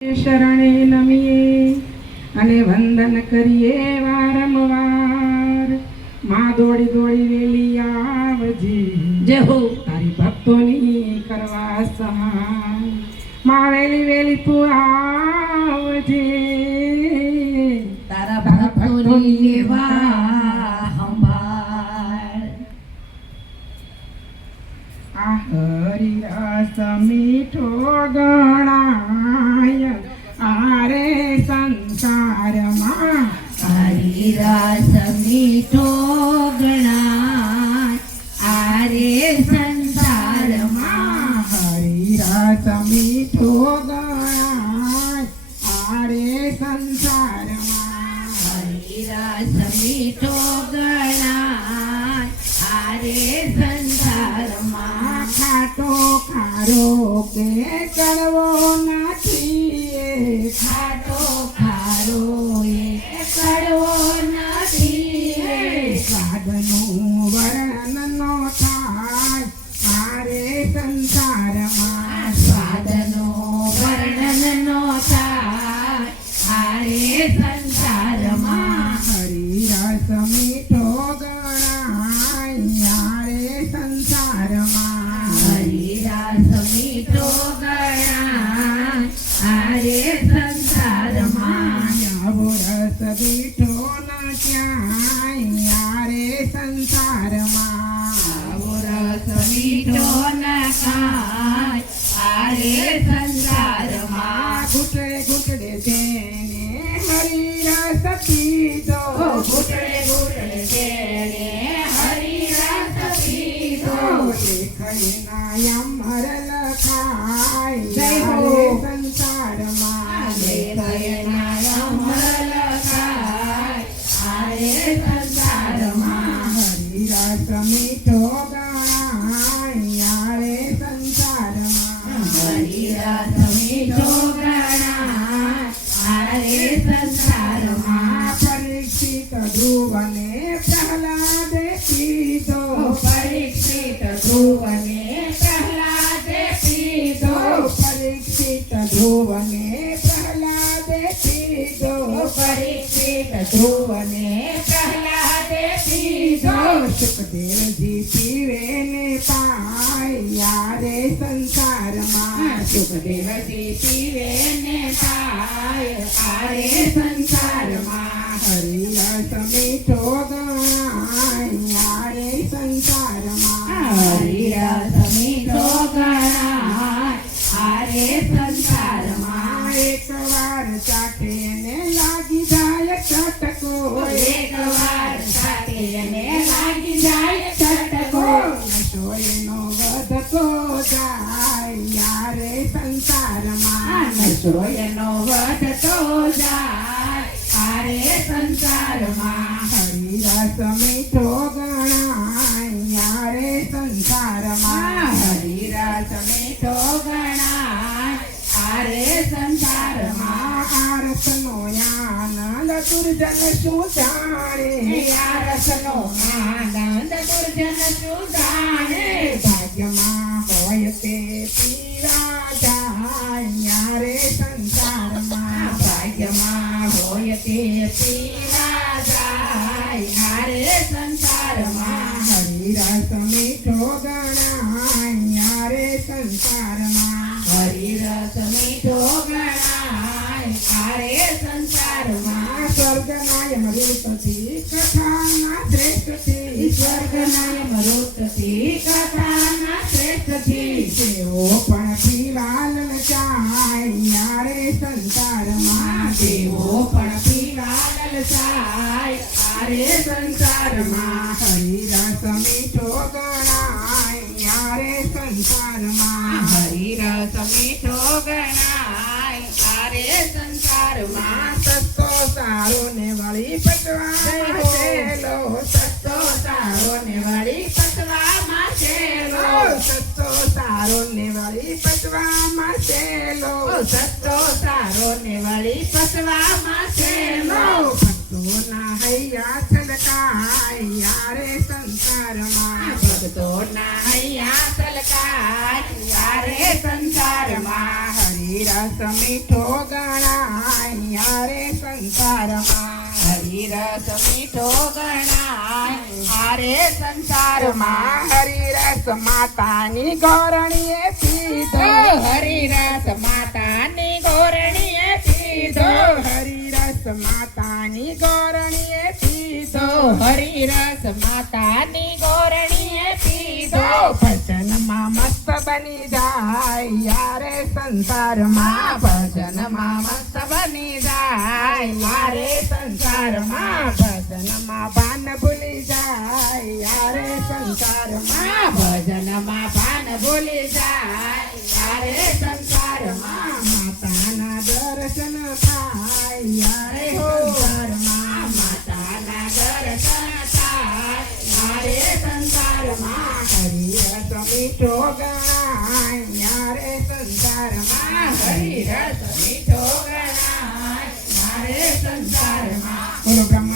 શરણે નમીએ અને વંદન કરીએ વારંવાર. માં દોડી દોડી વેલી આવજે, જય હો તારી ભક્તોની કરવા સહાય. માં વેલી વેલી તું આવજે, તારા ભક્તોની લેવા સંભાળ. આ હરિરસ મીઠો ગણાય આરે સંસારમાં. હરિરસ મીઠો ગણાય આરે સંસારમાં. હરિરસ મીઠો ગણાય આરે સંસારમાં. હરિરસ મીઠો ગણાય આરે સંસારમાં. ખાટો ખારો કે કડવો નથી, ખાટો ખારો એ કડવો નથી. સ્વાદનું વર્ણન નો થાય આરે સંસારમાં. સ્વાદનો વર્ણન નો થાય આરે સંસારમાં. હરિરસ મીઠો ગણાય આરે સંસારમાં. હરિરસ મીઠો ગણાય આરે સંસારમાં. નવો રસ મીઠો ના ક્યાંય આરે સંસારમાં. આવો રસ મીઠો ન ખાય આરે સંસારમાં. ઘૂંટડે ઘૂંટડે તેને હરિરસ પીધો, ઘૂંટડે ઘૂંટડે તેને હરિરસ પીધો. લેખના અમર લખાય જય હો. આરે સંસારમાં. લેખના અમર લખાય આરે સંસારમાં. હરિરસ મીઠો ગણાય આરે સંસારમાં. હરિરસ મીઠો ગણાય આરે સંસારમાં. પરીક્ષિત ધ્રુવને પ્રહલાદે પીધો, પરીક્ષિત ધ્રુવને પ્રહલાદે પીધો. પરીક્ષિત ધ્રુવને પ્રહલાદે પીધો, પરીક્ષિત ધ્રુવને પ્રહલાદે પીધો. સુખદેવજી પીવે ને પાય યારે સંસારમાં. સુખદેવજી પીવે ને પાય આરે સંસારમાં. હરિરસ મીઠો ગણાય યારે સંસારમાં. હરિરસ મીઠો ગણાય આરે સંસારમાં. એકવાર ચાટે ને લાગી જાય ચટકો, એકવાર સાથે ને લાગી જાય ચટકો. નશો એનો વધતો જાય યારે સંસારમાં. નશો એનો વધતો જાય આરે સંસારમાં. હરિરસ મીઠો ગણાય યારે સંસારમાં. હરિરસ મીઠો ગણાય આરે સંસારમાં. આરસનો આનંદ દુર્જન શું જાણે, આ રસનો આનંદ દુર્જન શું જાણે. ભાગ્યમાં હોય તે પીવા જાય યારે સંસારમાં. ભાગ્યમાં હોય તે પીવા જાય આરે સંસારમાં. હરિરસ મીઠો ગણાય યારે સંસારમાં. હરિરસ મીઠો ગણાય આરે સંસારમાં. સ્વર્ગના યમદૂતથી કથાના શ્રેષ્ઠથી, સ્વર્ગના યમદૂતથી કથાના શ્રેષ્ઠથી. તેઓ પણ પીવા લલચાય યારે સંસારમાં. તેઓ પણ પીવા લલચાય આરે સંસારમાં. હરિરસ મીઠો ગણાય યારે સંસારમાં. હરિરસ મીઠો ગણાય આરે સંસારમાં. સસ્તો સારો ને વળી પચવામાં છેલ્લો, સસ્તો સારો ને વળી પચવામાં છેલ્લો. સસ્તો સારો ને વળી પચવામાં છેલ્લો. સસ્તો સારો ને વળી પચવામાં છેલ્લો. ભક્તોના હૈયા છલકાય યારે સંસારમાં. ભક્તોના હૈયા તલકાય યારે સંસારમાં. હરિ હરિરસ મીઠો ગણાય રે સંસારમાં હરિરસ મીઠો ગણાય આરે સંસારમાં હરિરસ માતાની ગોરણીએ પીધો હરિરસ માતાની ગોરણીએ પીધો હરિરસ માતાની ગોરણીએ પીધો હરિરસ માતાની ગોરણીએ પીધો ભજનમાં મસ્ત બની જાય રે સંસારમાં ભજનમાં મસ્ત બની જાય રે સંસારમાં ભજનમાં ભાન ભૂલી જાય રે સંસારમાં ભજનમાં ભાન ભૂલી જાય રે સંસારમાં માતાના દર્શન થાય રે સંસારમાં માતાના દર્શન થાય રે સંસારમાં હરિરસ મીઠો ગણાય રે સંસારમાં હરિરસ મીઠો ગણાય રે સંસારમાં બોલો બ્રહ્મ